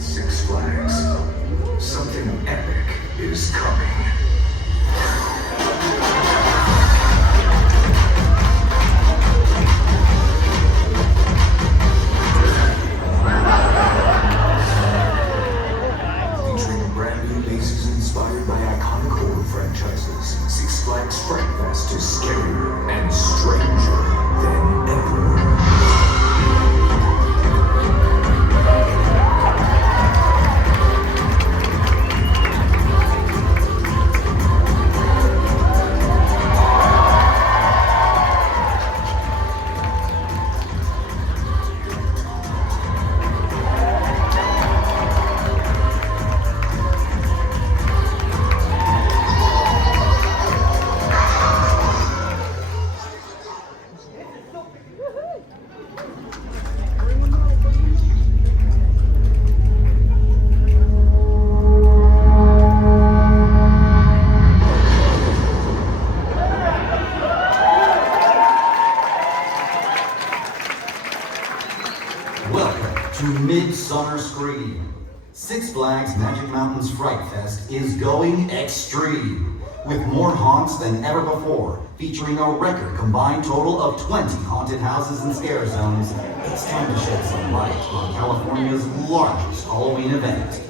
Six Flags. Something epic is coming. Featuring brand new mazes inspired by iconic horror franchises, Six Flags Fright Fest is scarier and stranger than ever. Welcome to Midsummer Scream. Six Flags Magic Mountain's Fright Fest is going extreme, with more haunts than ever before, featuring a record combined total of 20 haunted houses and scare zones. It's time to shed some light on California's largest Halloween event.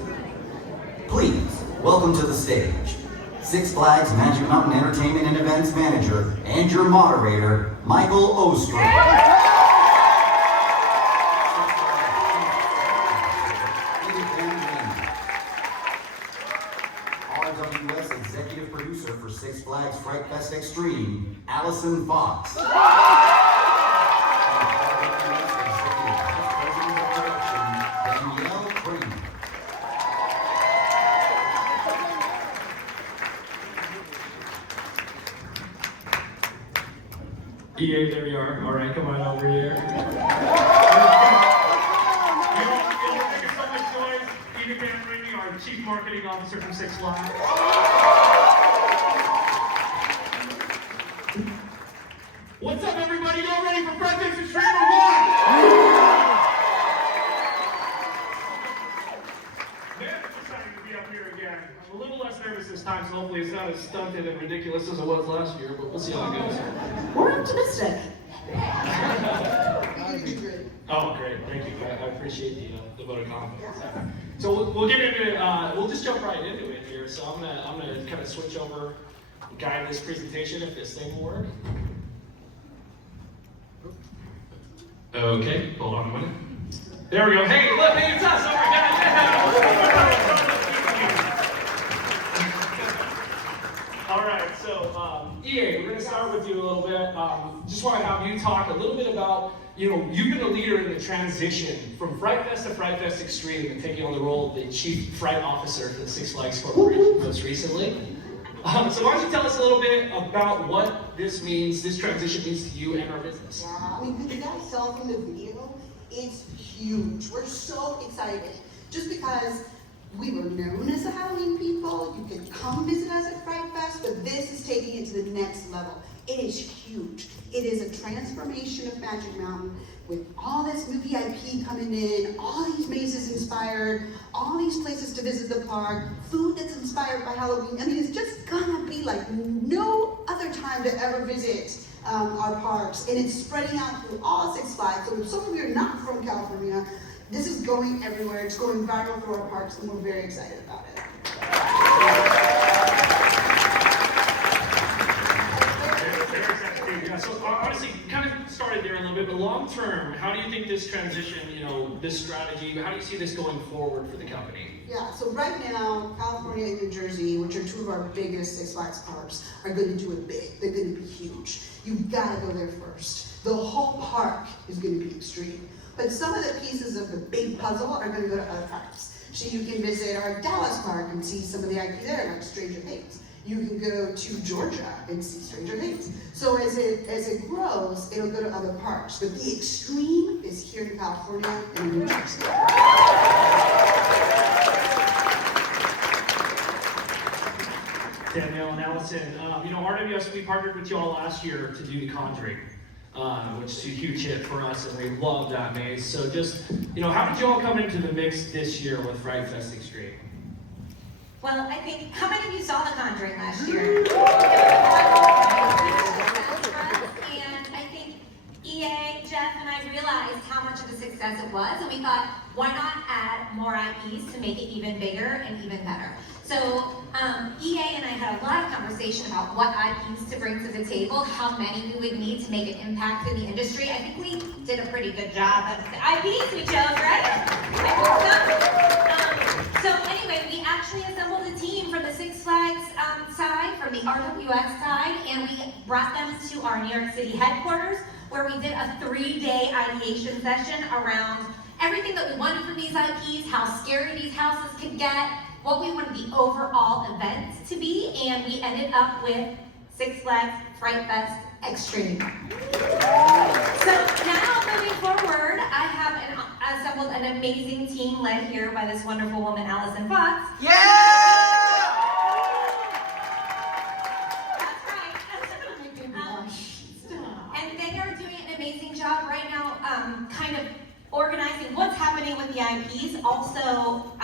Please, welcome to the stage, Six Flags Magic Mountain Entertainment and Events Manager and your moderator, Michael Ostrom. RWS Executive Producer for Six Flags Fright Fest Extreme, Allison Fox. And RWS Executive Vice President of Production, Danielle Kramer. EA, there we are. All right, come on over here. Our Chief Marketing Officer from Six Flags. What's up, everybody? Y'all ready for Fright Fest Extreme or what? Man, I'm excited to be up here again. I'm a little less nervous this time, so hopefully it's not as stunted and ridiculous as it was last year, but we'll see how it goes. We're optimistic. Oh, great. Thank you. I appreciate the vote of confidence. So we'll get into we'll just jump right into it here. So I'm gonna kind of switch over, guide this presentation if this thing will work. Okay, hold on a minute. There we go. Hey, look, hey, it's us. Oh my God, yeah. All right, so EA, we're gonna start with you a little bit. Just want to have you talk a little bit about, you've been a leader in the transition from Fright Fest to Fright Fest Extreme and taking on the role of the Chief Fright Officer for the Six Flags Corporation most recently. So why don't you tell us a little bit about what this transition means to you and our business? Yeah, I mean, the guys saw from the video, it's huge. We're so excited. Just because we were known as the Halloween people, you can come visit us at Fright Fest, but this is taking it to the next level. It is huge. It is a transformation of Magic Mountain with all this new VIP coming in, all these mazes inspired, all these places to visit the park, food that's inspired by Halloween. I mean, it's just gonna be like no other time to ever visit our parks. And it's spreading out through all Six Flags. So if some of you are not from California, this is going everywhere. It's going viral through our parks, and we're very excited about it. So honestly, kind of started there a little bit, but long term, how do you think this transition, this strategy, how do you see this going forward for the company? Yeah, so right now, California and New Jersey, which are two of our biggest Six Flags parks, are going to do it big. They're going to be huge. You've got to go there first. The whole park is going to be extreme. But some of the pieces of the big puzzle are going to go to other parks. So you can visit our Dallas park and see some of the IP there, like Stranger Things. You can go to Georgia and see Stranger Things. So as it grows, it'll go to other parks. But the extreme is here in California and New Jersey. Danielle and Allison, RWS, we partnered with you all last year to do The Conjuring. which is a huge hit for us, and we love that maze. So just, how did you all come into the mix this year with Fright Fest Extreme? Well, I think, how many of you saw The Conjuring last year? And I think EA, Jeff, and I realized how much of a success it was, and we thought, why not add more IPs to make it even bigger and even better? So EA and I had a lot of conversation about what IPs to bring to the table, how many we would need to make an impact in the industry. I think we did a pretty good job of the IPs we chose, right? I hope so. So anyway, we actually assembled a team from the Six Flags side, from the RWS side, and we brought them to our New York City headquarters, where we did a 3-day ideation session around everything that we wanted from these IPs, how scary these houses could get, what we wanted the overall event to be, and we ended up with Six Flags Fright Fest Extreme. So now, moving forward, I have assembled an amazing team led here by this wonderful woman, Allison Fox. Yeah! That's right. And they are doing an amazing job right now, kind of organizing what's happening with the IPs, also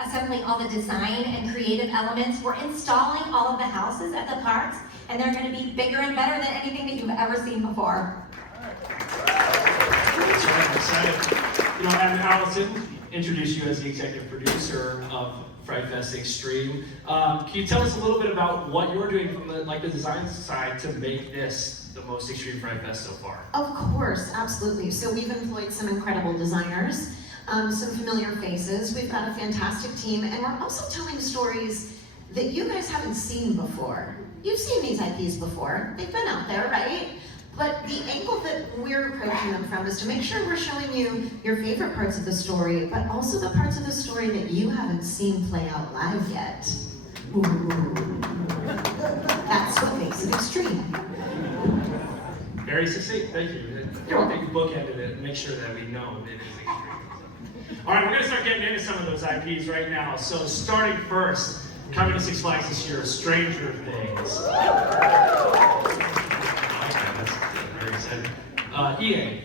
assembling all the design and creative elements. We're installing all of the houses at the parks, and they're going to be bigger and better than anything that you've ever seen before. That's right, I'm excited. And Allison, introduce you as the executive producer of Fright Fest Extreme. Can you tell us a little bit about what you're doing from the design side to make this the most extreme Fright Fest so far? Of course, absolutely. So we've employed some incredible designers, some familiar faces. We've got a fantastic team, and we're also telling stories that you guys haven't seen before. You've seen these IPs before. They've been out there, right? But the angle that we're approaching them from is to make sure we're showing you your favorite parts of the story, but also the parts of the story that you haven't seen play out live yet. Ooh. That's what makes it extreme. Very succinct, thank you. I think you bookended it and make sure that we know it is extreme. All right, we're going to start getting into some of those IPs right now. So starting first, coming to Six Flags this year, Stranger Things. Very exciting. EA,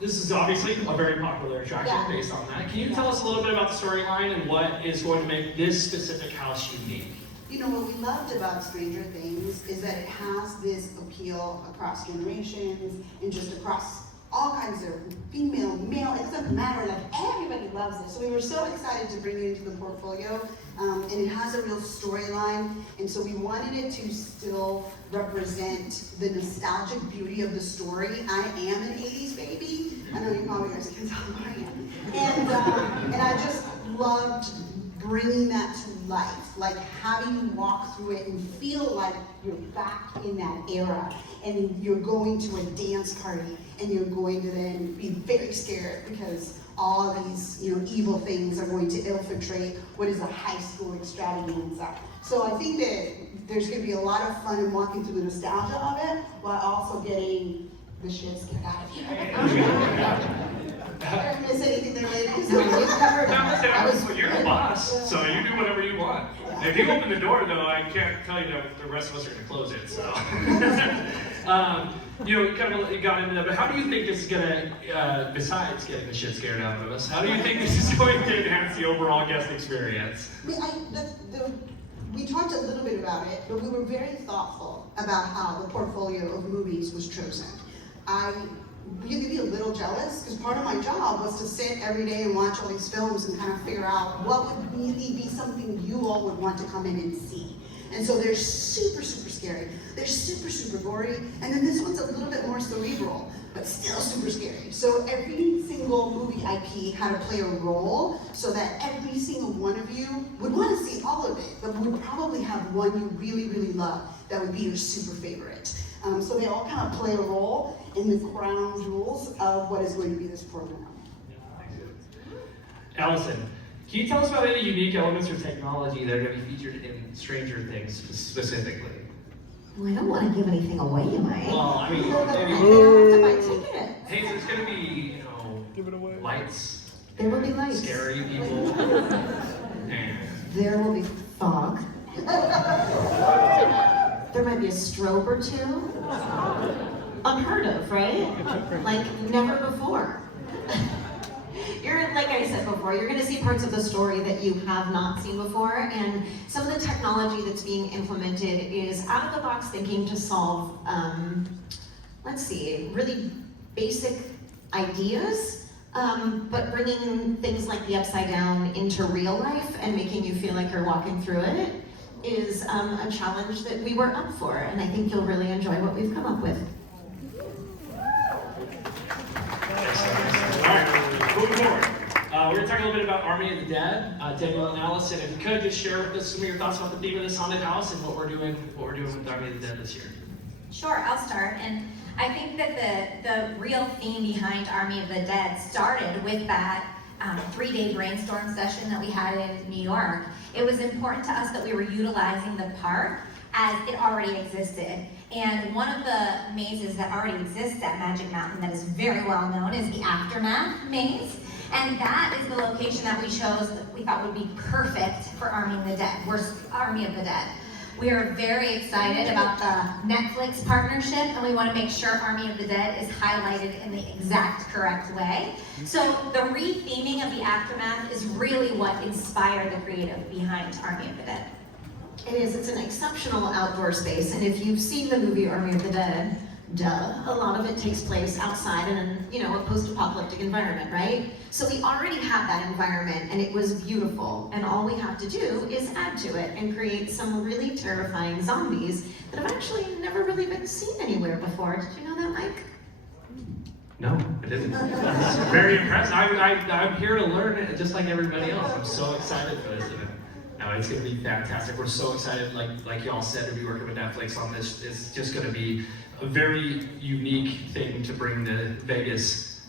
this is obviously a very popular attraction based on that. Can you tell us a little bit about the storyline and what is going to make this specific house unique? What we loved about Stranger Things is that it has this appeal across generations and just across all kinds of female, male, it doesn't matter, like everybody loves it. So we were so excited to bring it into the portfolio, and it has a real storyline, and so we wanted it to still represent the nostalgic beauty of the story. I am an 80s baby. I know you probably guys can tell who I am. And I just loved bringing that to life, like having you walk through it and feel like you're back in that era, and you're going to a dance party, and you're going to then be very scared because all these evil things are going to infiltrate what is a high school extravaganza. So I think that there's going to be a lot of fun in walking through the nostalgia of it, while also getting the shit scared out of you. I didn't miss anything there, ladies. Well, you're the boss, so you do whatever you want. If you open the door, though, I can't tell you that the rest of us are going to close it. So, you kind of got into that. But how do you think this is going to, besides getting the shit scared out of us, how do you think this is going to enhance the overall guest experience? We talked a little bit about it, but we were very thoughtful about how the portfolio of movies was chosen. You could be a little jealous, because part of my job was to sit every day and watch all these films and kind of figure out what would really be something you all would want to come in and see. And so they're super, super scary. They're super, super gory. And then this one's a little bit more cerebral, but still super scary. So every single movie IP had to play a role so that every single one of you would want to see all of it, but would probably have one you really, really love that would be your super favorite. So they all kind of play a role in the crown jewels of what is going to be this program. Allison, can you tell us about any unique elements or technology that are going to be featured in Stranger Things specifically? Well, I don't want to give anything away, am I? Well, I mean, They don't have to buy tickets. hey, there's going to be, Give it away. lights, There will be lights. scary people, and There will be fog. There might be a strobe or two. unheard of, right? Like never before. Like I said before, you're going to see parts of the story that you have not seen before, and some of the technology that's being implemented is out-of-the-box thinking to solve, really basic ideas, but bringing things like the Upside Down into real life and making you feel like you're walking through it is a challenge that we were up for, and I think you'll really enjoy what we've come up with. All right, moving forward. We're going to talk a little bit about Army of the Dead. Daniel and Allison, if you could just share with us some of your thoughts about the theme of this haunted house and what we're doing with Army of the Dead this year. Sure, I'll start. And I think that the real theme behind Army of the Dead started with that 3-day brainstorm session that we had in New York. It was important to us that we were utilizing the park as it already existed. And one of the mazes that already exists at Magic Mountain that is very well known is the Aftermath maze. And that is the location that we chose that we thought would be perfect for Army of the Dead. We're Army of the Dead. We are very excited about the Netflix partnership, and we want to make sure Army of the Dead is highlighted in the exact correct way. So the re-theming of the Aftermath is really what inspired the creative behind Army of the Dead. It is, it's an exceptional outdoor space, and if you've seen the movie Army of the Dead, a lot of it takes place outside in a post-apocalyptic environment, right? So we already had that environment, and it was beautiful, and all we have to do is add to it and create some really terrifying zombies that have actually never really been seen anywhere before. Did you know that, Mike? No, I didn't. It's very impressive. I'm here to learn it just like everybody else. I'm so excited for this event. No, it's going to be fantastic. We're so excited, like y'all said, to be working with Netflix on this. It's just going to be a very unique thing to bring the Vegas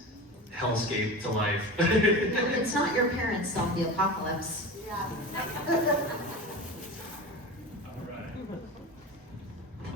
hellscape to life. It's not your parents' zombie apocalypse. Yeah.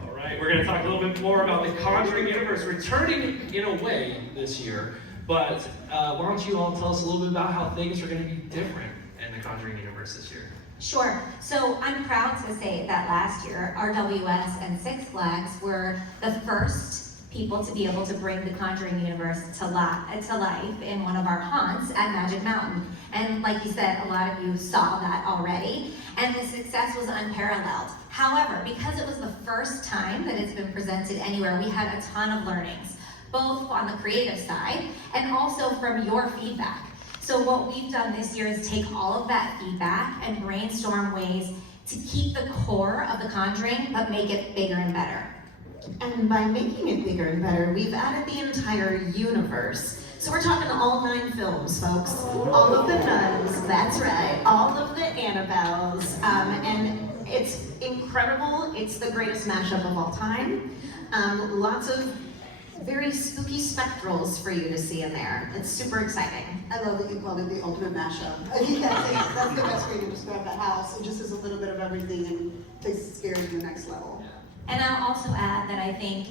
All right, we're going to talk a little bit more about the Conjuring universe returning in a way this year. But why don't you all tell us a little bit about how things are going to be different in the Conjuring universe this year? Sure. So I'm proud to say that last year, RWS and Six Flags were the first people to be able to bring the Conjuring universe to life in one of our haunts at Magic Mountain. And like you said, a lot of you saw that already, and the success was unparalleled. However, because it was the first time that it's been presented anywhere, we had a ton of learnings, both on the creative side and also from your feedback. So what we've done this year is take all of that feedback and brainstorm ways to keep the core of The Conjuring, but make it bigger and better. And by making it bigger and better, we've added the entire universe. So we're talking all 9 films, folks. All of the nuns, that's right, all of the Annabelles, and it's incredible. It's the greatest mashup of all time. Lots of very spooky spectrals for you to see in there. It's super exciting. I love that you called it the ultimate mashup. I think that's the best way to describe that house. It just is a little bit of everything and takes the scary to the next level. And I'll also add that I think,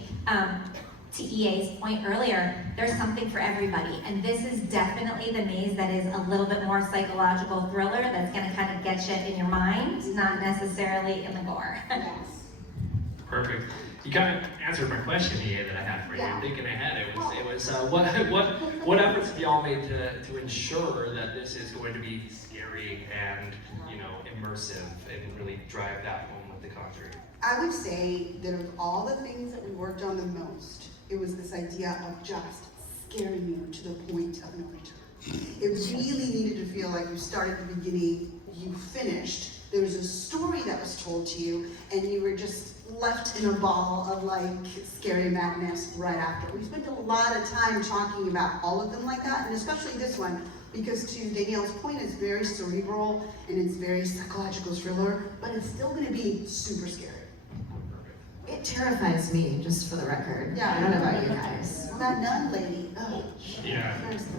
to EA's point earlier, there's something for everybody. And this is definitely the maze that is a little bit more psychological thriller that's gonna kind of get you in your mind, not necessarily in the gore. Yes. Perfect. You kind of answered my question, EA, that I had for you. Yeah. Thinking ahead, it was what efforts have y'all made to ensure that this is going to be scary and immersive and really drive that home with The Conjuring? I would say that of all the things that we worked on the most, it was this idea of just scaring you to the point of no return. It really needed to feel like you started at the beginning, you finished. There was a story that was told to you, and you were just left in a ball of scary madness right after. We spent a lot of time talking about all of them like that, and especially this one, because to Danielle's point, it's very cerebral and it's very psychological thriller, but it's still gonna be super scary. It terrifies me, just for the record. Yeah. I don't know about you guys. Well, that nun lady, oh. Yeah.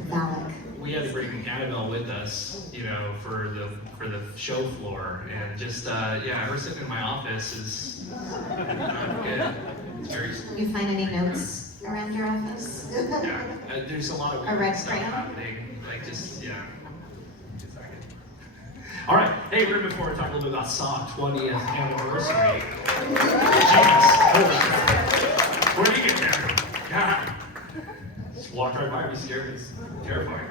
Valak. We had to bring Annabelle with us, for the show floor, and just her sitting in my office is good. It's very. You find any notes around your office? Yeah. There's a lot of A red weird stuff crayon? happening. All right. Hey, we're moving forward to talk a little bit about Saw 20th anniversary. Jeez. Where do you get there? God. Just walked right by me, scared. It's terrifying.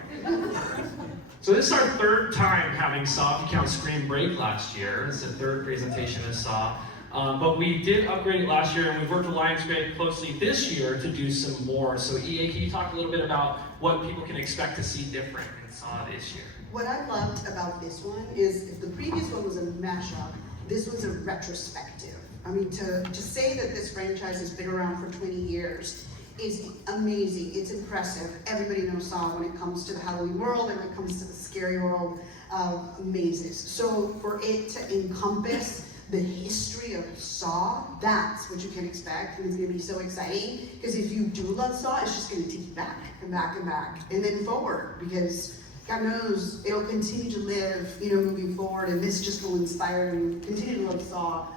So this is our third time having Saw, if you count Scream Break last year. It's the third presentation of Saw. But we did upgrade it last year, and we've worked with Lionsgate closely this year to do some more. So EA, can you talk a little bit about what people can expect to see different in Saw this year? What I loved about this one is if the previous one was a mashup, this one's a retrospective. I mean, to say that this franchise has been around for 20 years is amazing, it's impressive. Everybody knows Saw when it comes to the Halloween world and when it comes to the scary world of mazes. So for it to encompass the history of Saw, that's what you can expect, and it's gonna be so exciting, because if you do love Saw, it's just gonna take you back and back and back, and then forward, because God knows it'll continue to live, you know, moving forward, and this just will inspire and continue to love Saw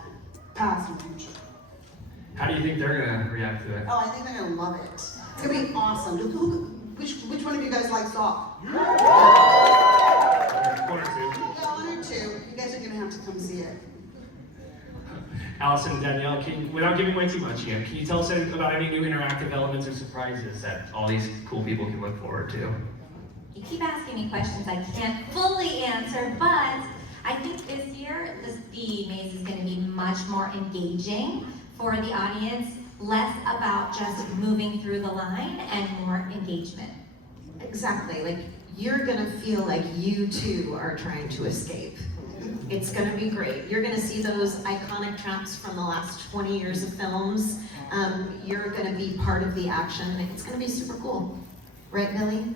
past and future. How do you think they're gonna react to it? Oh, I think they're gonna love it. It's gonna be awesome. Which one of you guys like Saw? One or two. Yeah, one or two. You guys are gonna have to come see it. Allison and Danielle, without giving away too much yet, can you tell us about any new interactive elements or surprises that all these cool people can look forward to? You keep asking me questions I can't fully answer, but I think this year the maze is going to be much more engaging for the audience, less about just moving through the line and more engagement. Exactly, like you're gonna feel like you too are trying to escape. It's gonna be great. You're gonna see those iconic traps from the last 20 years of films. You're gonna be part of the action. It's gonna be super cool. Right, Billy?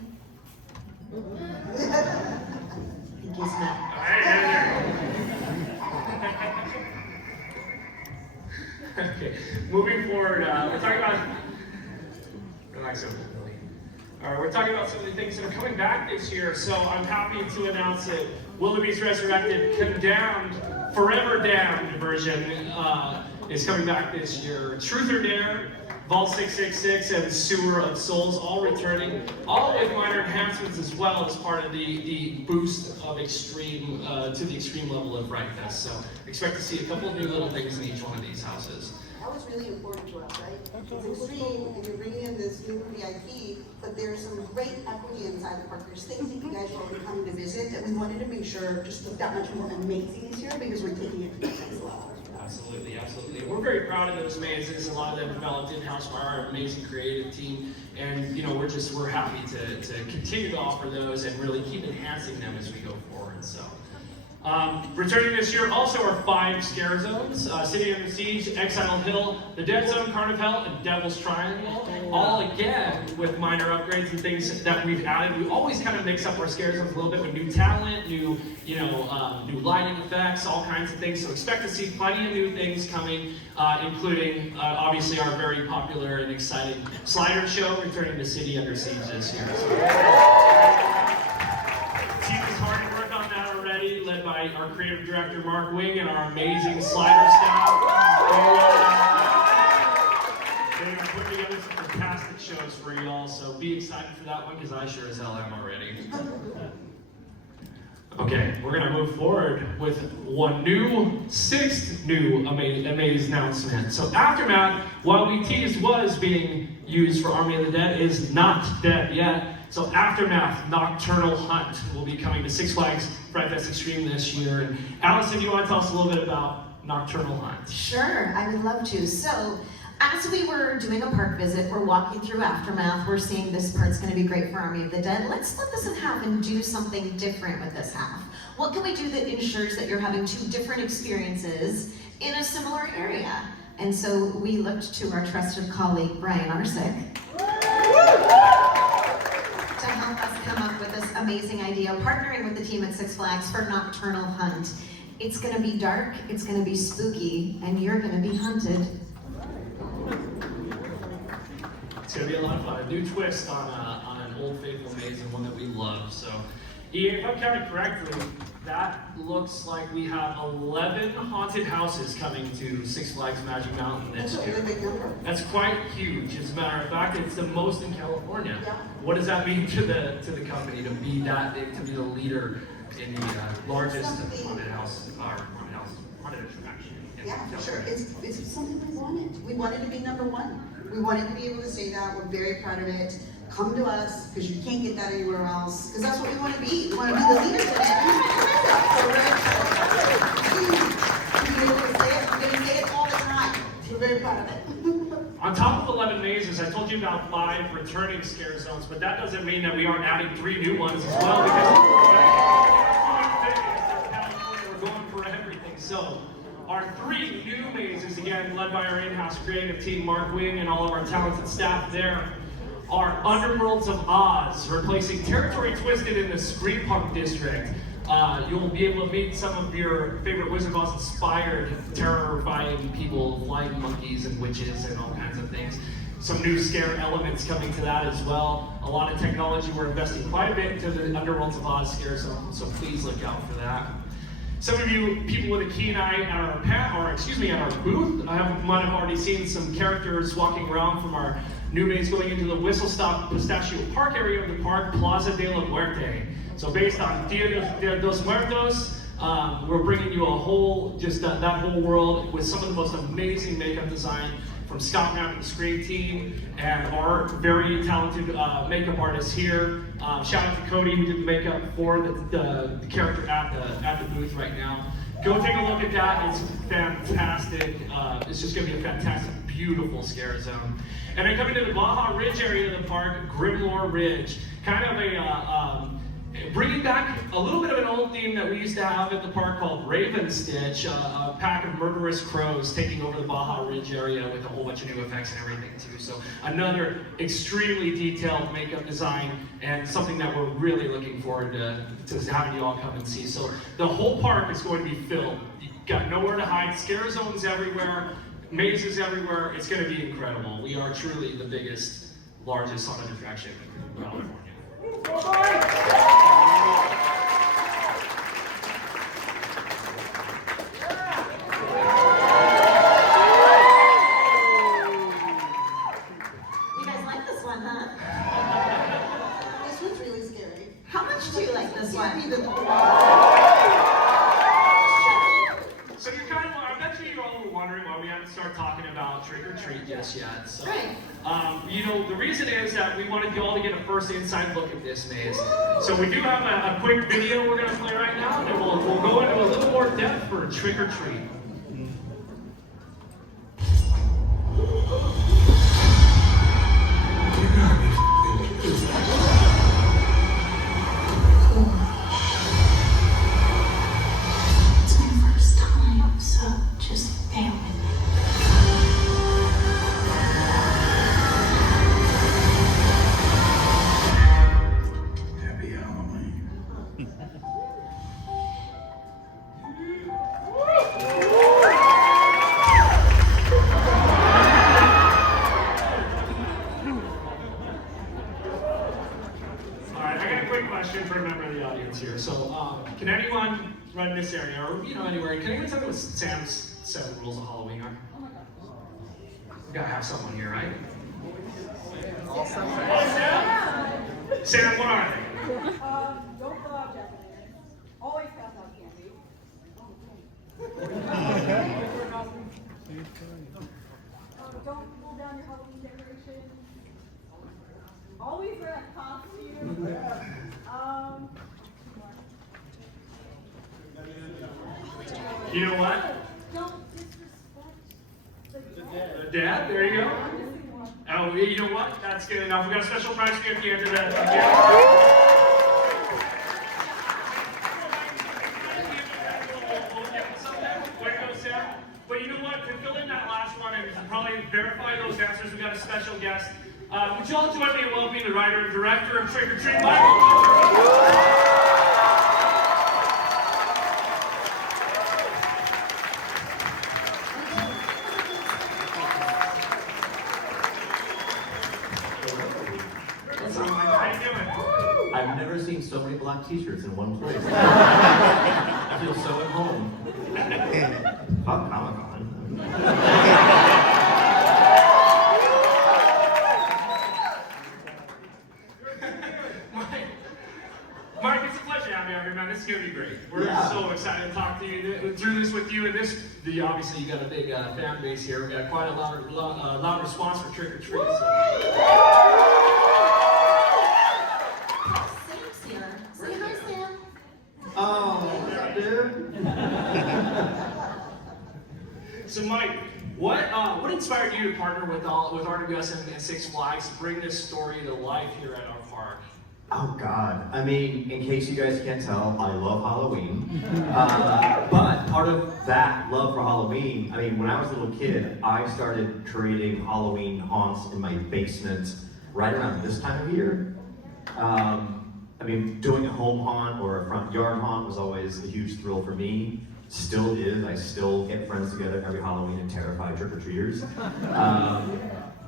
I think he's not. Okay, moving forward, we're talking about, relax over there, Billy. All right, we're talking about some of the things that are coming back this year, so I'm happy to announce that Willoughby's Resurrected Condemned, Forever Damned version is coming back this year. Truth or Dare, Vault 666, and Sewer of Souls all returning, all with minor enhancements as well as part of the boost of extreme to the extreme level of Fright Fest. So expect to see a couple of new little things in each one of these houses. That was really important to us, right? It's extreme, and you're bringing in this new VIP, but there's some great equity inside the park. There's things that you guys are already coming to visit that we wanted to make sure just looked that much more amazing this year because we're taking it to the next level. Absolutely, absolutely. We're very proud of those mazes. A lot of them developed in-house by our amazing creative team, and you know we're happy to continue to offer those and really keep enhancing them as we go forward. So. Returning this year also are 5 scare zones, City Under Siege, Exile Hill, the Dead Zone, Carnival Hell, and Devil's Triangle, all again with minor upgrades and things that we've added. We always kind of mix up our scare zones a little bit with new talent, new lighting effects, all kinds of things. So expect to see plenty of new things coming, including obviously our very popular and exciting slider show returning to City Under Siege this year. So, team is hard at work on that already, led by our creative director Mark Wing and our amazing slider staff. They are putting together some fantastic shows for you all, so be excited for that one because I sure as hell am already. Okay, we're gonna move forward with one sixth new Amaze announcement. So Aftermath, while we teased was being used for Army of the Dead, is not dead yet. So Aftermath Nocturnal Hunt will be coming to Six Flags Fright Fest Extreme this year. And Allison, do you want to tell us a little bit about Nocturnal Hunt? Sure, I would love to. So, as we were doing a park visit, we're walking through Aftermath, we're seeing this part's gonna be great for Army of the Dead. Let's split this in half and do something different with this half. What can we do that ensures that you're having 2 different experiences in a similar area? And so we looked to our trusted colleague, Brian Arsick, to help us come up with this amazing idea, partnering with the team at Six Flags for Nocturnal Hunt. It's gonna be dark, it's gonna be spooky, and you're gonna be hunted. It's gonna be a lot of fun. A new twist on an old faithful maze and one that we love. So, if I'm counting correctly, that looks like we have 11 haunted houses coming to Six Flags Magic Mountain this year. That's a really big number. That's quite huge. As a matter of fact, it's the most in California. Yeah. What does that mean to the company to be that big, to be the leader in the largest haunted attraction? Yeah, for sure. It's something we wanted. We wanted to be number 1. We wanted to be able to say that. We're very proud of it. Come to us, because you can't get that anywhere else, because that's what we want to be. We want to be the leaders of it. So I'm going to say it all the time. We're very proud of it. On top of 11 mazes, I told you about 5 returning scare zones, but that doesn't mean that we aren't adding 3 new ones as well, because we're going for everything. So, our 3 new mazes, again, led by our in-house creative team, Mark Wing, and all of our talented staff there, are Underworlds of Oz, replacing Territory Twisted in the Scream Punk District. You'll be able to meet some of your favorite Wizard of Oz inspired, terrifying people, flying monkeys and witches and all kinds of things. Some new scare elements coming to that as well. A lot of technology. We're investing quite a bit into the Underworlds of Oz scare zone, so please look out for that. Some of you people with a keen eye at our at our booth might have already seen some characters walking around from our new maze going into the Whistle Stop Pistachio Park area of the park, Plaza de la Muerte. So based on Dia de los Muertos, we're bringing you a whole, that whole world with some of the most amazing makeup design from Scott Knapp and the Scream team, and our very talented makeup artists here. Shout out to Cody who did the makeup for the character at the booth right now. Go take a look at that. It's fantastic. It's just going to be a fantastic, beautiful scare zone. And then coming to the Baja Ridge area of the park, Grimlore Ridge, kind of a bringing back a little bit of an old theme that we used to have at the park called Raven Stitch, a pack of murderous crows taking over the Baja Ridge area with a whole bunch of new effects and everything too. So another extremely detailed makeup design and something that we're really looking forward to having you all come and see. So the whole park is going to be filled. You've got nowhere to hide, scare zones everywhere, mazes everywhere. It's going to be incredible. We are truly the biggest, largest haunted attraction in California. You guys like this one, huh? This one's really scary. How much do you like this one? So you're kind of, I bet you all were wondering why we haven't started talking about trick or treat just yet. So, Right. The reason is that we wanted you all to get a first inside look at this maze. So we do have a quick video we're going to play right now, and we'll go into a little more depth for trick or treat. It's my first time, so just bear with me. Happy Halloween. Alright, I got a quick question for a member of the audience here. So, can anyone run this area, or anywhere, can anyone tell me what Sam's 7 rules of Halloween are? We gotta have someone here, right? Sam? Sam, what are they? Don't fill out Japanese. Always pass out candy. Don't pull down your Halloween decorations. Always wear a costume. You know what? Don't disrespect The dad, there you go. Oh, you know what? That's good enough. We got a special prize for you at the end of that. Way to go, Sam. But you know what? To fill in that last one and probably verify those answers, we got a special guest. Would you all join me in welcoming the writer and director of Trick or Treat, Michael? How you doing? I've never seen so many black t-shirts in one place. I feel so at home. Fuck Comic-Con. Mike, it's a pleasure pleasure to have you out here, man. This is gonna be great. We're Yeah. so excited to talk to you through this with you. And obviously you got a big fan base here. We got quite a loud response for Trick or Treat. So. Sam's here. Say hi, Sam. Oh, what's up, dude? So Mike, what inspired you to partner with RWS and Six Flags to bring this story to life here at our park? Oh God, I mean, in case you guys can't tell, I love Halloween. But part of that love for Halloween, I mean, when I was a little kid, I started creating Halloween haunts in my basement right around this time of year. I mean, doing a home haunt or a front yard haunt was always a huge thrill for me. Still is. I still get friends together every Halloween and terrify trick-or-treaters.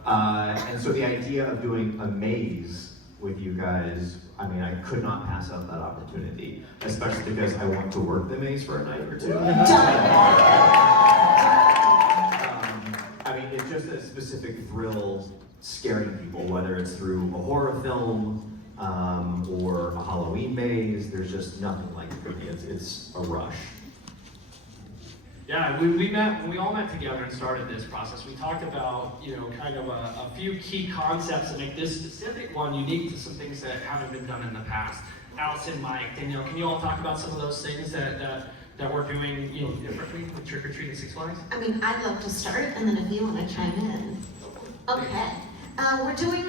And so the idea of doing a maze with you guys, I mean, I could not pass up that opportunity, especially because I want to work the maze for a night or two. I mean, it's just a specific thrill scaring people, whether it's through a horror film or a Halloween maze. There's just nothing like it for me. It's a rush. Yeah, when we all met together and started this process, we talked about, kind of a few key concepts that make this specific one unique to some things that haven't been done in the past. Allison, Mike, Danielle, can you all talk about some of those things that we're doing, differently with Trick or Treat and Six Flags? I mean, I'd love to start, and then if you want to chime in. Okay. We're doing,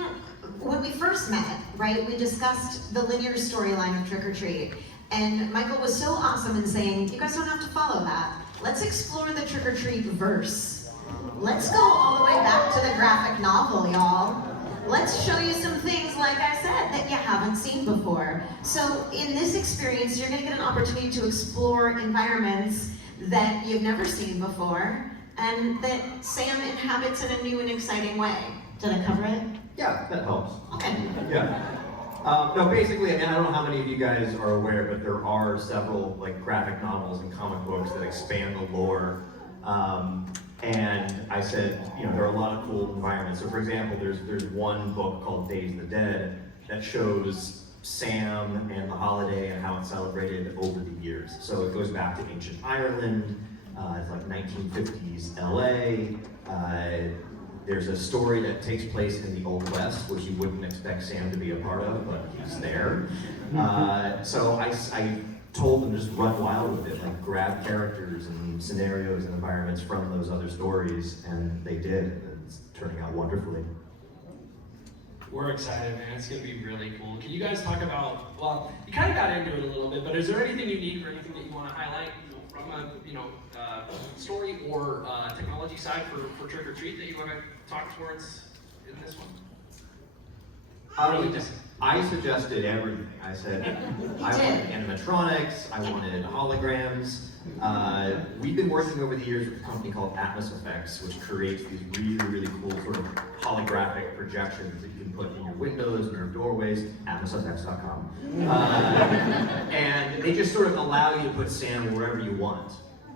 when we first met, right, we discussed the linear storyline of Trick or Treat. And Michael was so awesome in saying, you guys don't have to follow that. Let's explore the Trick or Treat verse. Let's go all the way back to the graphic novel, y'all. Let's show you some things, like I said, that you haven't seen before. So in this experience, you're gonna get an opportunity to explore environments that you've never seen before, and that Sam inhabits in a new and exciting way. Did I cover it? Yeah, that helps. Okay. Yeah. No, basically, and I don't know how many of you guys are aware, but there are several graphic novels and comic books that expand the lore. And I said, there are a lot of cool environments. So for example, there's one book called Days of the Dead that shows Sam and the holiday and how it's celebrated over the years. So it goes back to ancient Ireland, it's like 1950s LA. There's a story that takes place in the Old West, which you wouldn't expect Sam to be a part of, but he's there. So I told them just run wild with it, grab characters and scenarios and environments from those other stories, and they did. And it's turning out wonderfully. We're excited, man. It's gonna be really cool. Can you guys talk about? Well, you kind of got into it a little bit, but is there anything unique or anything that you want to highlight from a story or technology side for Trick or Treat that you want to talk towards in this one? I suggested everything. I said I wanted animatronics, I wanted holograms. We've been working over the years with a company called Atmos Effects, which creates these really, really cool sort of holographic projections that you can put in your windows and your doorways, atmosfx.com. And they just sort of allow you to put Sam wherever you want.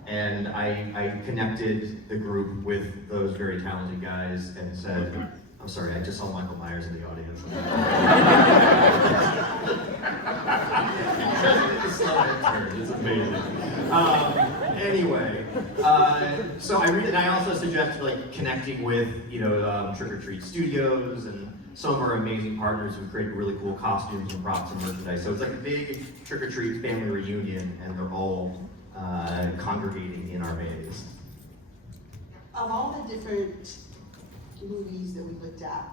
And I connected the group with those very talented guys and said, I'm sorry, I just saw Michael Myers in the audience. It's amazing. Anyway, so I also suggested connecting with Trick or Treat Studios, and some of our amazing partners who create really cool costumes and props and merchandise. So it's like a big Trick or Treat family reunion, and they're all congregating in our maze. Of all the different movies that we looked at,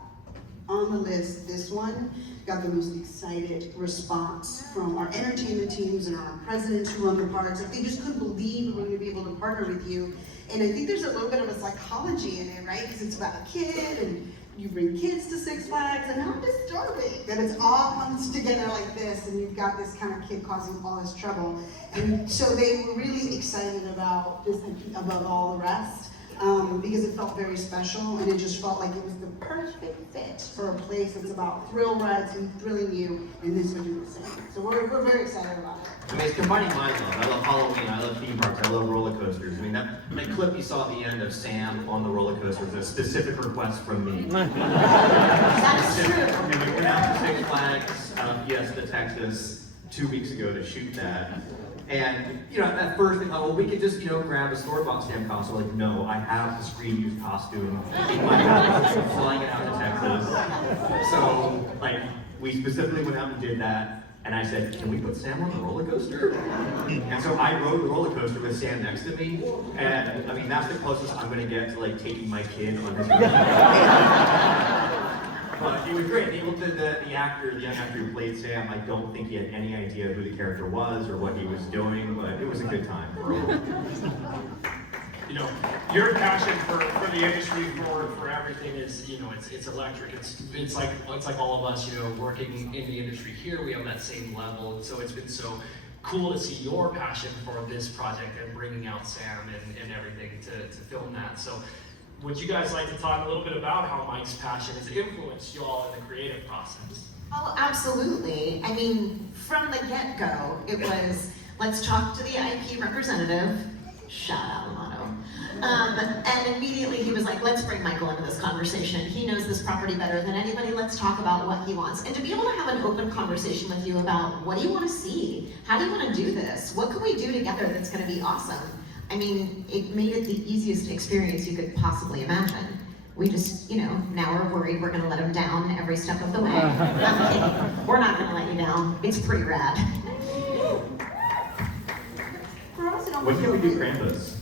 on the list, this one got the most excited response from our entertainment teams and our presidents who run the parks. They just couldn't believe we were going to be able to partner with you. And I think there's a little bit of a psychology in it, right? Because it's about a kid, and you bring kids to Six Flags, and how disturbing that it's all comes together like this, and you've got this kind of kid causing all this trouble. And so they were really excited about this above all the rest. Because it felt very special, and it just felt like it was the perfect fit for a place that's about thrill rides and thrilling you, and this would do the same. So we're very excited about it. I mean, it's combining my love. I love Halloween, I love theme parks, I love roller coasters. I mean, that clip you saw at the end of Sam on the roller coaster was a specific request from me. That's true. And we went out to Six Flags out of Fiesta, Texas, 2 weeks ago to shoot that. And, at first they thought, well, we could just, grab a store-bought stamp costume. Like, no, I have the screen-used costume in my house, flying it out to Texas. So, we specifically went out and did that. And I said, can we put Sam on the roller coaster? And so I rode the roller coaster with Sam next to me. And, that's the closest I'm going to get to, taking my kid on his ride. But it was great. The young actor who played Sam, I don't think he had any idea who the character was or what he was doing, but it was a good time. Your passion for the industry, for everything is, it's electric. It's like all of us, working in the industry here, we have that same level. And so it's been so cool to see your passion for this project and bringing out Sam and everything to film that. So would you guys like to talk a little bit about how Mike's passion has influenced you all in the creative process? Oh, absolutely. From the get-go, it was, let's talk to the IP representative, shout out Amato. And immediately he was like, let's bring Michael into this conversation. He knows this property better than anybody. Let's talk about what he wants. And to be able to have an open conversation with you about what do you want to see? How do you want to do this? What can we do together that's going to be awesome? It made it the easiest experience you could possibly imagine. We just, now we're worried we're going to let him down every step of the way. We're not going to let you down. It's pretty rad. When can we do Krampus?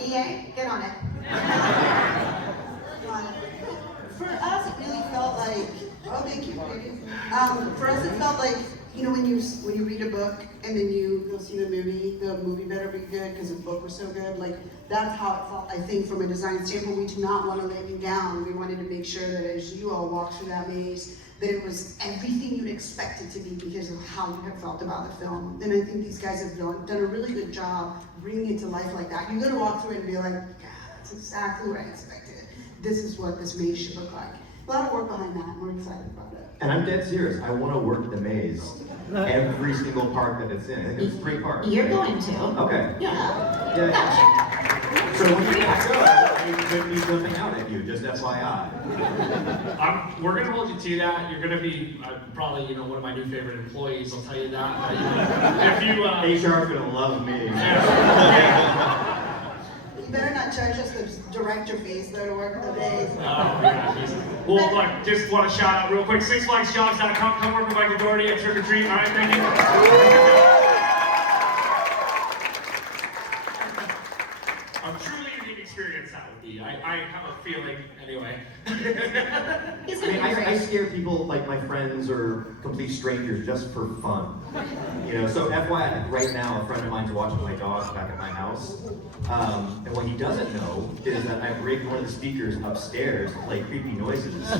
EA, get on it. For us, it really felt like, oh, thank you. For us, it felt like, when you read a book and then you go see the movie better be good because the book was so good. That's how it felt, I think, from a design standpoint. We do not want to let you down. We wanted to make sure that as you all walked through that maze, that it was everything you'd expect it to be because of how you have felt about the film. And I think these guys have done a really good job bringing it to life like that. You're going to walk through it and be like, God, that's exactly what I expected. This is what this maze should look like. A lot of work behind that, and we're excited about it. And I'm dead serious. I want to work the maze. Every single park that it's in. I think there's 3 parks. You're going to. Okay. Yeah. Gotcha. So when you back up, I could be jumping out at you, just FYI. We're going to hold you to that. You're going to be probably, one of my new favorite employees, I'll tell you that. If you, HR is going to love me. You better not charge us the director fees though to work the days. Oh, yeah, well, look, just want to shout out real quick, SixFlagsJobs.com. Come work with Michael Doherty at Trick or Treat. All right, thank you. A truly unique experience that would be. I have a feeling, anyway. I scare people like my friends or complete strangers just for fun. So FYI, right now, a friend of mine's watching my dog back at my house. And what he doesn't know is that I've rigged one of the speakers upstairs to play creepy noises. So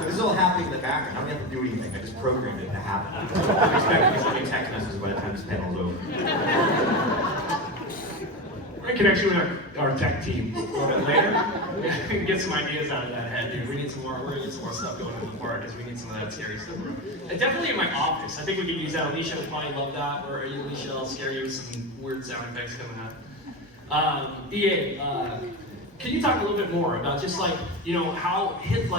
this is all happening in the background. I don't have to do anything. I just programmed it to happen. I'm expecting something text messages by the time this panel's over. We're in connection with our tech team a little bit later. Get some ideas out of that head, dude. We're gonna get some more stuff going in the park because we need some of that scary stuff. And definitely in my office. I think we can use that. Alicia would probably love that. Or Alicia, I'll scare you with some weird sound effects coming up. EA, can you talk a little bit more about just how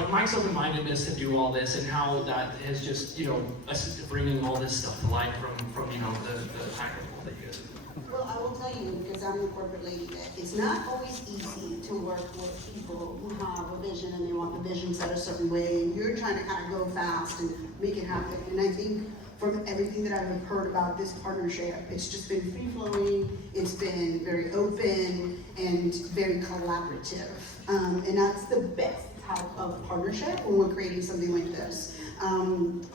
Mike's open-mindedness to do all this and how that has just, assisted bringing all this stuff to life from the technical that you guys do? Well, I will tell you, because I'm the corporate lady, that it's not always easy to work with people who have a vision and they want the vision set a certain way, and you're trying to kind of go fast and make it happen. And I think from everything that I've heard about this partnership, it's just been free-flowing, it's been very open, and very collaborative. And that's the best type of partnership when we're creating something like this.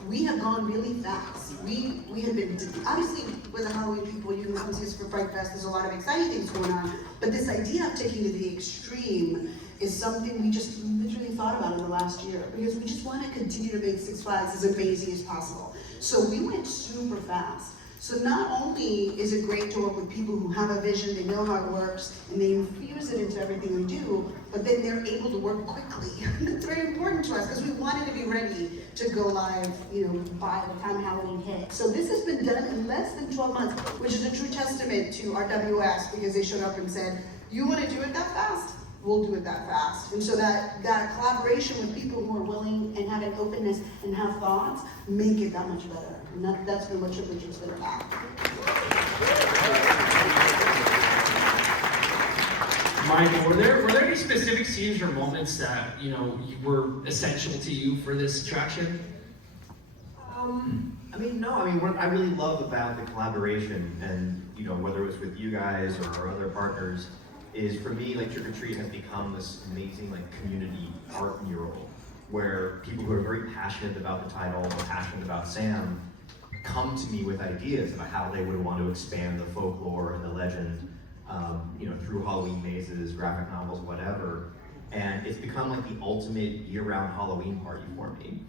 We have gone really fast. We have been, obviously with the Halloween people, you can come see us for Fright Fest, there's a lot of exciting things going on, but this idea of taking to the extreme is something we just literally thought about in the last year, because we just want to continue to make Six Flags as amazing as possible. So we went super fast. So not only is it great to work with people who have a vision, they know how it works, and they infuse it into everything we do, but then they're able to work quickly. That's very important to us because we wanted to be ready to go live, by the time Halloween hit. So this has been done in less than 12 months, which is a true testament to our WS because they showed up and said, you want to do it that fast? We'll do it that fast. And so that collaboration with people who are willing and have an openness and have thoughts make it that much better. And that's been what Triple Trip's been about. Michael, were there any specific scenes or moments that were essential to you for this attraction? What I really love about the collaboration, and whether it was with you guys or our other partners, is for me, like Trick or Treat has become this amazing community art mural where people who are very passionate about the title and passionate about Sam come to me with ideas about how they would want to expand the folklore and the legend, through Halloween mazes, graphic novels, whatever. And it's become like the ultimate year-round Halloween party for me.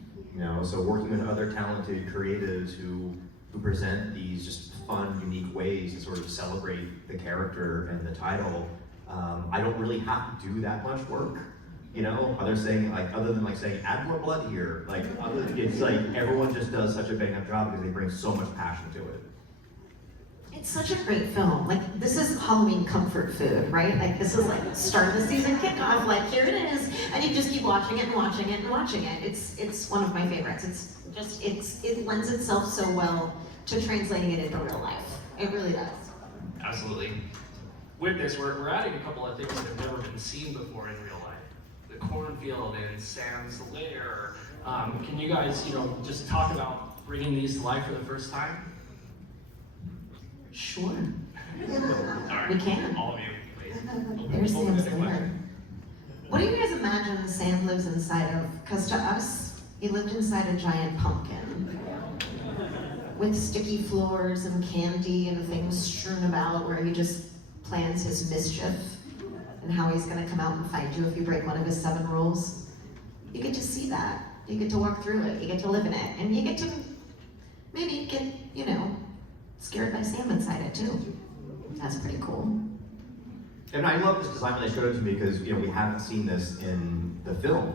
So working with other talented creatives who present these just fun, unique ways to sort of celebrate the character and the title, I don't really have to do that much work. Other than saying add more blood here, it's like everyone just does such a bang-up job because they bring so much passion to it. It's such a great film. This is Halloween comfort food, right? This is start of the season kickoff, here it is. And you just keep watching it and watching it and watching it. It's one of my favorites. It lends itself so well to translating it into real life. It really does. Absolutely. With this, we're adding a couple of things that have never been seen before in real life. The cornfield and Sam's lair. Can you guys, just talk about bringing these to life for the first time? Sure. All right. We can. All of you. There's Open Sam's the lair. question. What do you guys imagine Sam lives inside of? Because to us, he lived inside a giant pumpkin with sticky floors and candy and things strewn about where he just plans his mischief and how he's going to come out and fight you if you break one of his 7 rules. You get to see that. You get to walk through it. You get to live in it. And you get to maybe get, scared by Sam inside it too. That's pretty cool. And I love this design when they showed it to me because we haven't seen this in the film.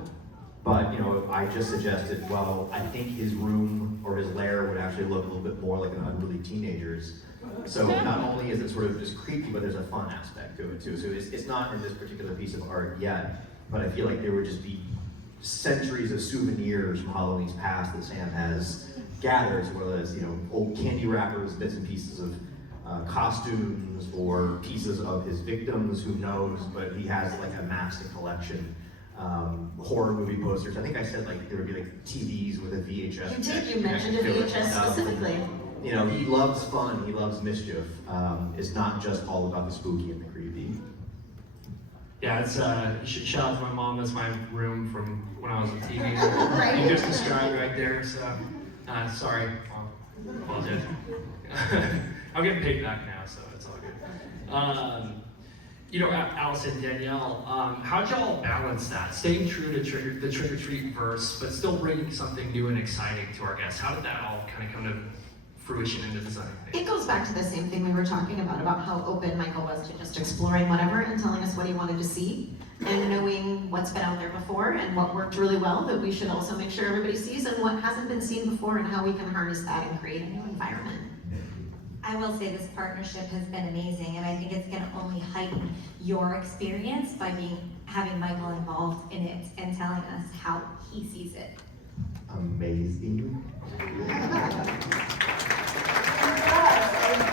But I just suggested, I think his room or his lair would actually look a little bit more like an unruly teenager's. So not only is it sort of just creepy, but there's a fun aspect to it too. So it's not in this particular piece of art yet, but I feel like there would just be centuries of souvenirs from Halloween's past that Sam has gathered, as well as old candy wrappers, bits and pieces of costumes, or pieces of his victims, who knows, but he has a massive collection. Horror movie posters. I think I said there would be TVs with a VHS. You did, you mentioned a VHS specifically. He loves fun, he loves mischief. It's not just all about the spooky and the creepy. Yeah, it's shout out to my mom. That's my room from when I was a teenager. Right. You just described right there. So sorry, Mom. Apologize. I'm getting paid back now, so it's all good. Allison, Danielle, how'd y'all balance that? Staying true to the Trick or Treat verse, but still bringing something new and exciting to our guests. How did that all kind of come to fruition in the design? It goes back to the same thing we were talking about how open Michael was to just exploring whatever and telling us what he wanted to see, and knowing what's been out there before and what worked really well that we should also make sure everybody sees, and what hasn't been seen before and how we can harness that and create a new environment. I will say this partnership has been amazing, and I think it's going to only heighten your experience by having Michael involved in it and telling us how he sees it. Amazing. It's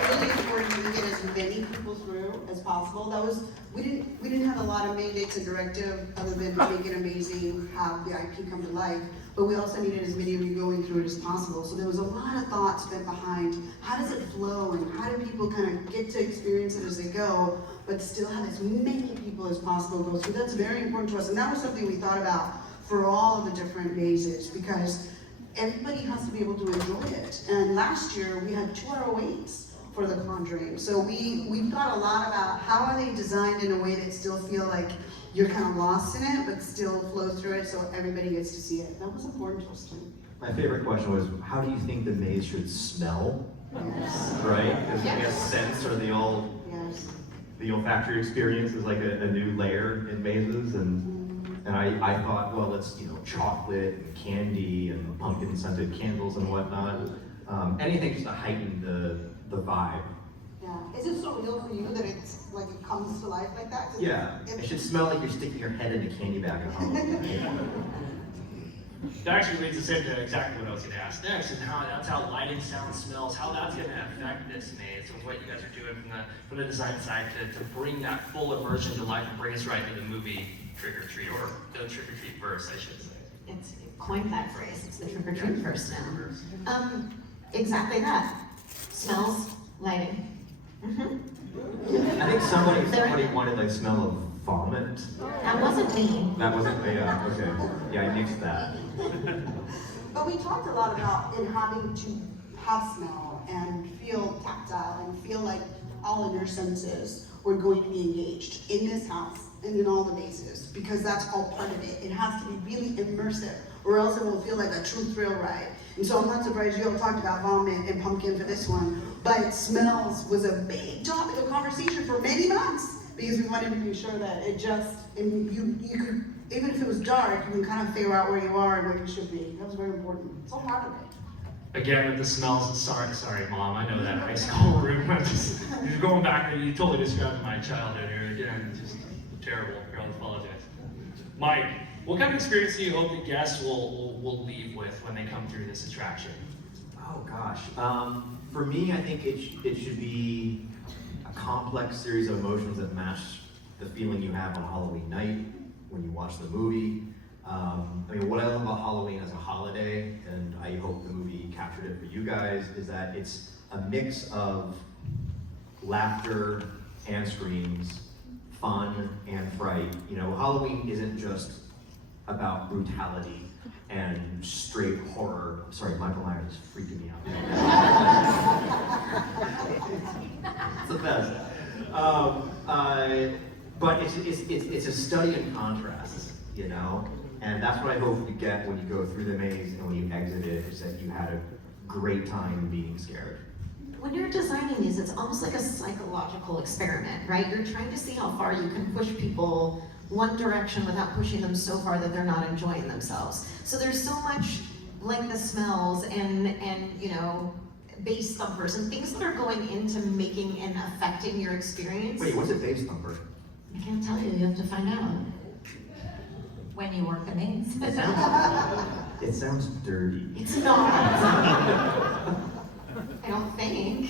really important to get as many people through as possible. We didn't have a lot of mandates and directive other than make it amazing, have the IP come to life. But we also needed as many of you going through it as possible. So there was a lot of thought spent behind how does it flow and how do people kind of get to experience it as they go, but still have as many people as possible go through. That's very important to us. And that was something we thought about for all of the different mazes, because everybody has to be able to enjoy it. And last year we had 2-hour waits for The Conjuring. So we thought a lot about how are they designed in a way that still feel like you're kind of lost in it, but still flow through it so everybody gets to see it. That was important to us too. My favorite question was, how do you think the maze should smell? right? Because I guess scents are the olfactory experience is like a new layer in mazes, and I thought, well, it's chocolate and candy and pumpkin scented candles and whatnot. Anything just to heighten the vibe. Yeah. Is it so real for you that it's like it comes to life like that? Yeah, it should smell like you're sticking your head in a candy bag at home. That actually leads us into exactly what I was going to ask next, and that's how lighting, sound, smells, how that's going to affect this maze with what you guys are doing from the design side to bring that full immersion to life and bring us right into the movie Trick or Treat, or the Trick or Treat verse, I should say. It's coined that phrase. It's the trick or treat verse now. Exactly that. Smells, lighting. I think somebody wanted like smell of vomit. That wasn't me. That wasn't me. Okay. Yeah, I nixed that. But we talked a lot about it having to have smell and feel tactile and feel like all of your senses were going to be engaged in this house and in all the mazes, because that's all part of it. It has to be really immersive, or else it will feel like a true thrill ride. And so I'm not surprised you all talked about vomit and pumpkin for this one, but smells was a big topic of conversation for many months, because we wanted to be sure that it just, and you could, even if it was dark, you can kind of figure out where you are and where you should be. That was very important. It's all part of it. Again, with the smells, sorry, Mom, I know that high school room. You're going back, you totally described my childhood here again. Just terrible. I apologize. Mike, what kind of experience do you hope the guests will leave with when they come through this attraction? Oh gosh. For me, I think it should be a complex series of emotions that match the feeling you have on Halloween night when you watch the movie. I mean, what I love about Halloween as a holiday, and I hope the movie captured it for you guys, is that it's a mix of laughter and screams, fun and fright. Halloween isn't just about brutality and straight horror. Sorry, Michael Myers is freaking me out. It's the best. But it's a study in contrasts, and that's what I hope you get when you go through the maze and when you exit it, is that you had a great time being scared. When you're designing these, it's almost like a psychological experiment, right? You're trying to see how far you can push people one direction without pushing them so far that they're not enjoying themselves. So there's so much like the smells and bass thumpers and things that are going into making and affecting your experience. Wait, what's a bass thumper? I can't tell you, you have to find out. When you work the maze. It sounds dirty. It's not. I don't think.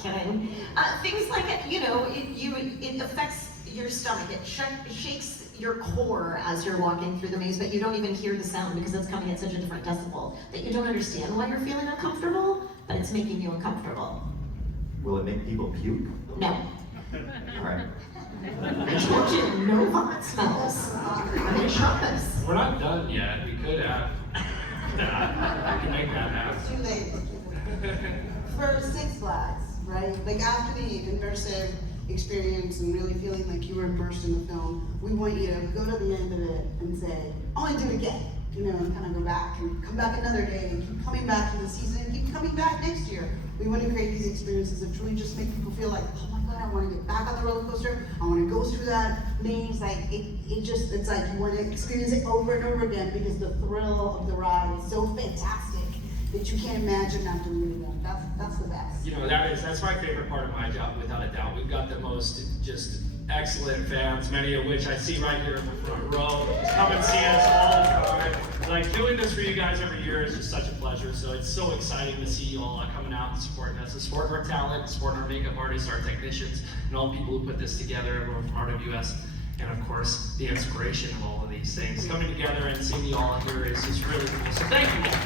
Kidding. Things like, it affects your stomach. It shakes your core as you're walking through the maze, but you don't even hear the sound because it's coming at such a different decibel that you don't understand why you're feeling uncomfortable, but it's making you uncomfortable. Will it make people puke? No. All right. I told you, no vomit smells. I promise. We're not done yet. We could have that. We can make that happen. Too late. For Six Flags, right? Like after the immersive experience and really feeling like you were immersed in the film, we want you to go to the end of it and say, I want to do it again, and kind of go back and come back another day and keep coming back to the season and keep coming back next year. We want to create these experiences that truly just make people feel like, oh my God, I want to get back on the roller coaster. I want to go through that maze. Like it's like you want to experience it over and over again because the thrill of the ride is so fantastic that you can't imagine not doing it again. That's the best. That's my favorite part of my job, without a doubt. We've got the most just excellent fans, many of which I see right here in the front row. Just come and see us all the time. Like doing this for you guys every year is just such a pleasure. So it's so exciting to see you all coming out and supporting us, and supporting our talent, supporting our makeup artists, our technicians, and all the people who put this together, everyone from RWS. And of course, the inspiration of all of these things. Coming together and seeing you all here is just really cool. So thank you all.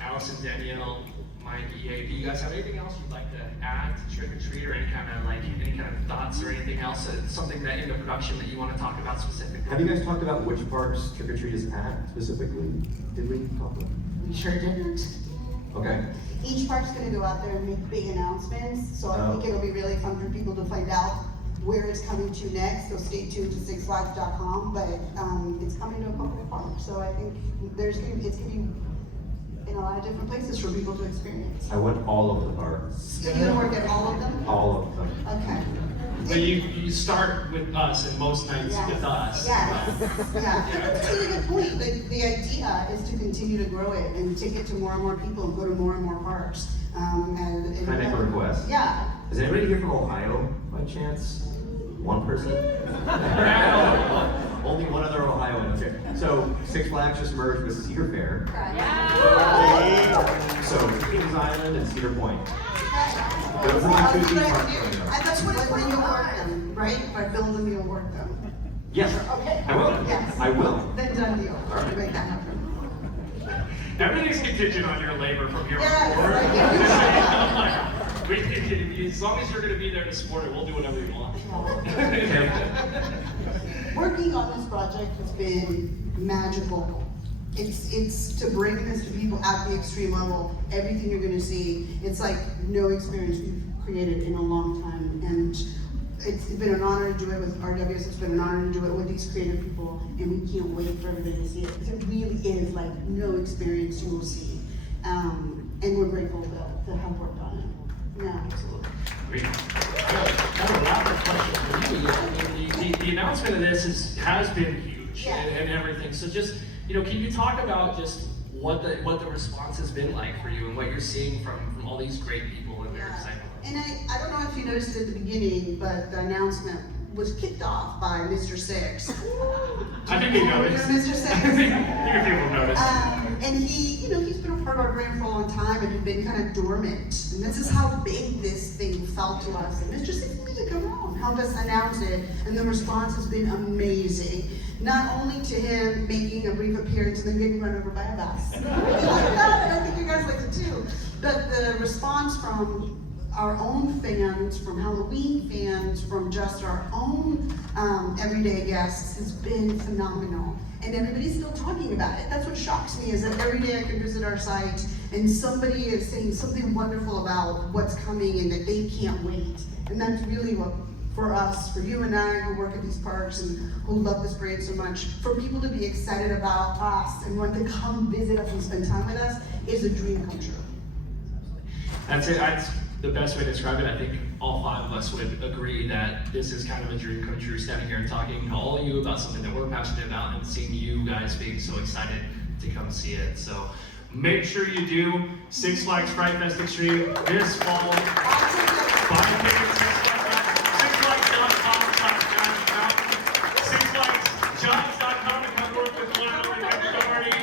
Allison, Danielle, Mike, EA, do you guys have anything else you'd like to add to Trick or Treat, or any kind of thoughts or anything else, something that in the production that you want to talk about specifically? Have you guys talked about which parks Trick or Treat is at specifically? Did we talk about? We sure didn't. Okay. Each park's gonna go out there and make big announcements, so I think it'll be really fun for people to find out where it's coming to next, so stay tuned to sixflags.com, but it's coming to a couple of parks, so I think it's gonna be in a lot of different places for people to experience. I went all of the parks. So you gonna work at all of them? All of them. Okay. But you start with us, and most nights with us. Yes, yeah, that's a really good point. The idea is to continue to grow it and take it to more and more people and go to more and more parks. And Can I make a request? Yeah. Is anybody here from Ohio by chance? One person? Only one other Ohioan. Okay. So Six Flags just merged with Cedar Fair. So Kings Island and Cedar Point. Those are my two theme parks coming up. That's when you'll work them, right? By building, you'll work them. Yes, Okay. I will. Yes. I will. Then done deal. To make that happen. Everything's contingent on your labor from here on Yes, forward. As long as you're going to be there to support it, we'll do whatever you want. Working on this project has been magical. It's to bring this to people at the extreme level. Everything you're going to see, it's like no experience we've created in a long time, and it's been an honor to do it with RWS. It's been an honor to do it with these creative people, and we can't wait for everybody to see it. Because it really is like no experience you will see, and we're grateful to have worked on it. Yeah, absolutely. Great. I have a rapid question for you. The announcement of this has been huge and everything. So just, can you talk about just what the response has been like for you and what you're seeing from all these great people and their excitement? And I don't know if you noticed at the beginning, but the announcement was kicked off by Mr. Six. I think they noticed. Mr. Six. I think a few people noticed. And he's been a part of our brand for a long time and had been kind of dormant. And this is how big this thing felt to us. And Mr. Six needed to come on, help us announce it. And the response has been amazing. Not only to him making a brief appearance and then getting run over by a bus. I like that, and I think you guys like it too. But the response from our own fans, from Halloween fans, from just our own everyday guests has been phenomenal. And everybody's still talking about it. That's what shocks me, is that every day I can visit our site and somebody is saying something wonderful about what's coming and that they can't wait. And that's really what, for us, for you and I who work at these parks and who love this brand so much, for people to be excited about us and want to come visit us and spend time with us is a dream come true. That's it. That's the best way to describe it. I think all five of us would agree that this is kind of a dream come true, standing here and talking to all of you about something that we're passionate about and seeing you guys being so excited to come see it. So make sure you do Six Flags Fright Fest Extreme this fall. Buy tickets, sixflags.com/magic mountain, sixflagsjobs.com to come work with Lana and everybody.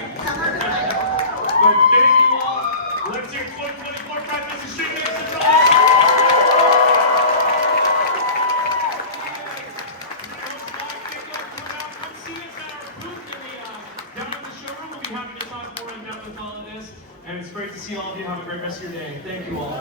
But thank you all. Let's hear 2024 Fright Fest Extreme. Happy to talk more in depth with all of this, and it's great to see all of you. Have a great rest of your day. Thank you all.